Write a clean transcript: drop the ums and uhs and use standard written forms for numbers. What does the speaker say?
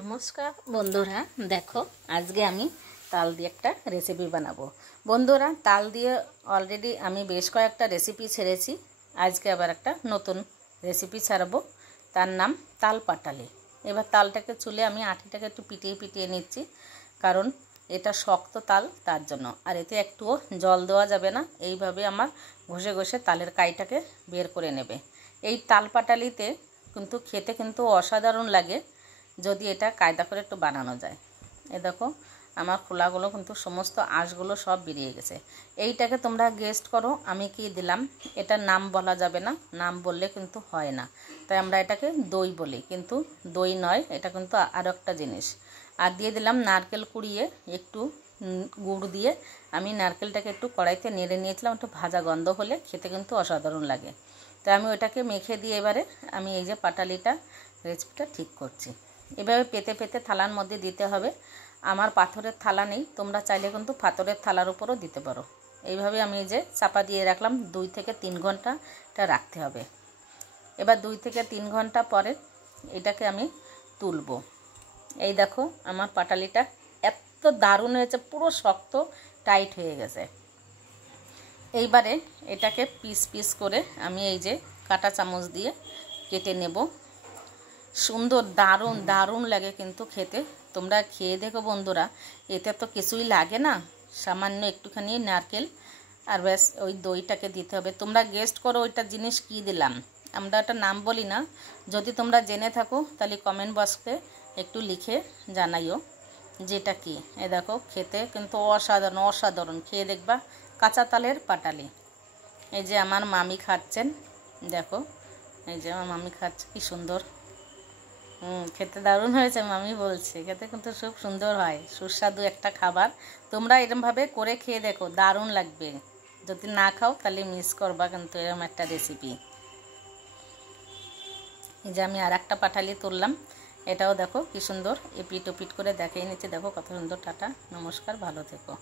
নমস্কার বন্ধুরা, দেখো আজকে আমি তাল দিয়ে একটা রেসিপি বানাবো। বন্ধুরা, তাল দিয়ে অলরেডি আমি বেশ কয়েকটা রেসিপি ছেড়েছি। আজকে আবার একটা নতুন রেসিপি ছাড়বো, তার নাম তাল পাটালি। এবার তালটাকে চুলে আমি আটিটাকে একটু পিটিয়ে পিটিয়ে নিচ্ছি, কারণ এটা শক্ত তাল, তার জন্য। আর এতে একটুও জল দেওয়া যাবে না। এইভাবে আমার ঘষে ঘষে তালের কাইটাকে বের করে নেবে। এই তাল পাটালিতে কিন্তু খেতে কিন্তু অসাধারণ লাগে যদি এটা কায়দা করে একটু বানানো যায়। এ দেখো আমার খোলাগুলো কিন্তু সমস্ত আঁশগুলো সব বেরিয়ে গেছে। এইটাকে তোমরা গেস্ট করো আমি কি দিলাম। এটার নাম বলা যাবে না, নাম বললে কিন্তু হয় না, তাই আমরা এটাকে দই বলি, কিন্তু দই নয়, এটা কিন্তু আরও একটা জিনিস। আর দিয়ে দিলাম নারকেল কুড়িয়ে একটু গুড় দিয়ে আমি নারকেলটাকে একটু কড়াইতে নেড়ে নিয়েছিলাম, একটু ভাজা গন্ধ হলে খেতে কিন্তু অসাধারণ লাগে। তাই আমি ওটাকে মেখে দিয়ে এবারে আমি এই যে পাটালিটা রেসিপিটা ঠিক করছি। এভাবে পেতে পেতে থালার মধ্যে দিতে হবে। আমার পাথরের থালা নেই, তোমরা চাইলে কিন্তু পাথরের থালার উপরও দিতে পারো। এইভাবে আমি এই যে চাপা দিয়ে রাখলাম, 2 থেকে 3 ঘন্টা এটা রাখতে হবে। এবার 2 থেকে 3 ঘন্টা পরে এটাকে আমি তুলব। এই দেখো আমার পাটালিটা এত দারুণ হয়েছে, পুরো শক্ত টাইট হয়ে গেছে। এইবারে এটাকে পিস পিস করে আমি এই যে কাঁটা চামচ দিয়ে কেটে নেব। সুন্দর দারুণ দারুণ লাগে কিন্তু খেতে। তোমরা খেয়ে দেখো বন্ধুরা, এতে তো কিছুই লাগে না, সামান্য একটুখানি নারকেল আর ব্যাস ওই দইটাকে দিতে হবে। তোমরা গেস্ট করো ওইটা জিনিস কি দিলাম, আমরা ওটা নাম বলি না। যদি তোমরা জেনে থাকো তাহলে কমেন্ট বক্সে একটু লিখে জানাইও যেটা কি। এ দেখো খেতে কিন্তু অসাধারণ অসাধারণ, খেয়ে দেখবা। কাঁচা তালের পাটালি। এই যে আমার মামি খাচ্ছেন, দেখো এই যে আমার মামি খাচ্ছে, কি সুন্দর। খেতে দারুণ হয়েছে মামি বলছে, খেতে কিন্তু খুব সুন্দর হয়, সুস্বাদু একটা খাবার। তোমরা এরমভাবে করে খেয়ে দেখো, দারুণ লাগবে। যদি না খাও তাহলে মিস করবা কিন্তু এরকম একটা রেসিপি। এই যে আমি আর একটা পাটালি তুললাম, এটাও দেখো কি সুন্দর এপিট ওপিট করে দেখিয়ে নিচ্ছে। দেখো কত সুন্দর। টাটা, নমস্কার, ভালো থেকো।